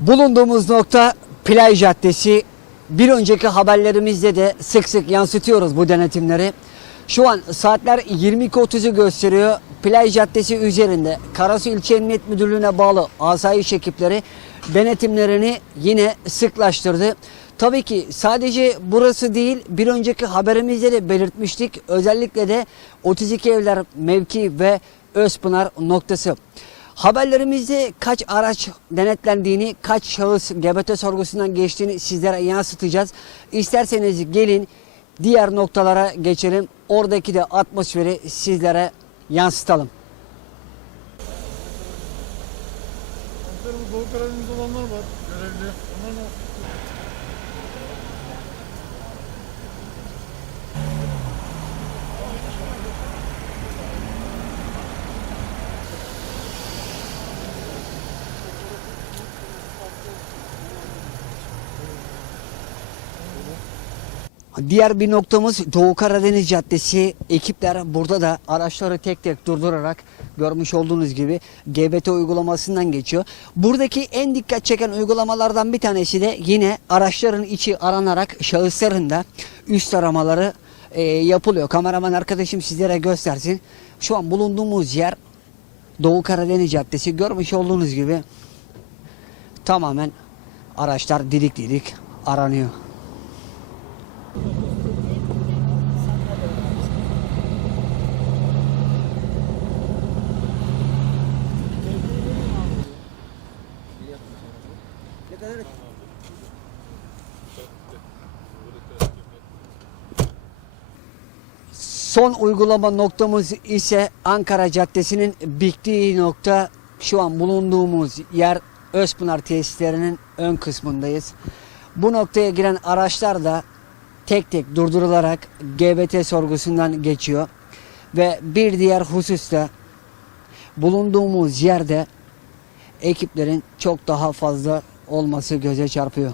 Bulunduğumuz nokta Plaj Caddesi. Bir önceki haberlerimizde de sık sık yansıtıyoruz bu denetimleri. Şu an saatler 22.30'u gösteriyor. Plaj Caddesi üzerinde Karasu İlçe Emniyet Müdürlüğü'ne bağlı asayiş ekipleri denetimlerini yine sıklaştırdı. Tabii ki sadece burası değil bir önceki haberimizde de belirtmiştik. Özellikle de 32 evler mevki ve Özpınar noktası. Haberlerimizde kaç araç denetlendiğini, kaç şahıs GBT sorgusundan geçtiğini sizlere yansıtacağız. İsterseniz gelin diğer noktalara geçelim. Oradaki de atmosferi sizlere yansıtalım. Doğu Karadeniz olanlar var görevli. Onlar? Diğer bir noktamız Doğu Karadeniz Caddesi. Ekipler burada da araçları tek tek durdurarak görmüş olduğunuz gibi GBT uygulamasından geçiyor. Buradaki en dikkat çeken uygulamalardan bir tanesi de yine araçların içi aranarak şahısların da üst aramaları e, yapılıyor. Kameraman arkadaşım sizlere göstersin. Şu an bulunduğumuz yer Doğu Karadeniz Caddesi. Görmüş olduğunuz gibi tamamen araçlar didik didik aranıyor. Son uygulama noktamız ise Ankara Caddesi'nin bittiği nokta şu an bulunduğumuz yer Özpınar tesislerinin ön kısmındayız. Bu noktaya giren araçlar da tek tek durdurularak GBT sorgusundan geçiyor. Ve bir diğer husus da bulunduğumuz yerde ekiplerin çok daha fazla olması göze çarpıyor.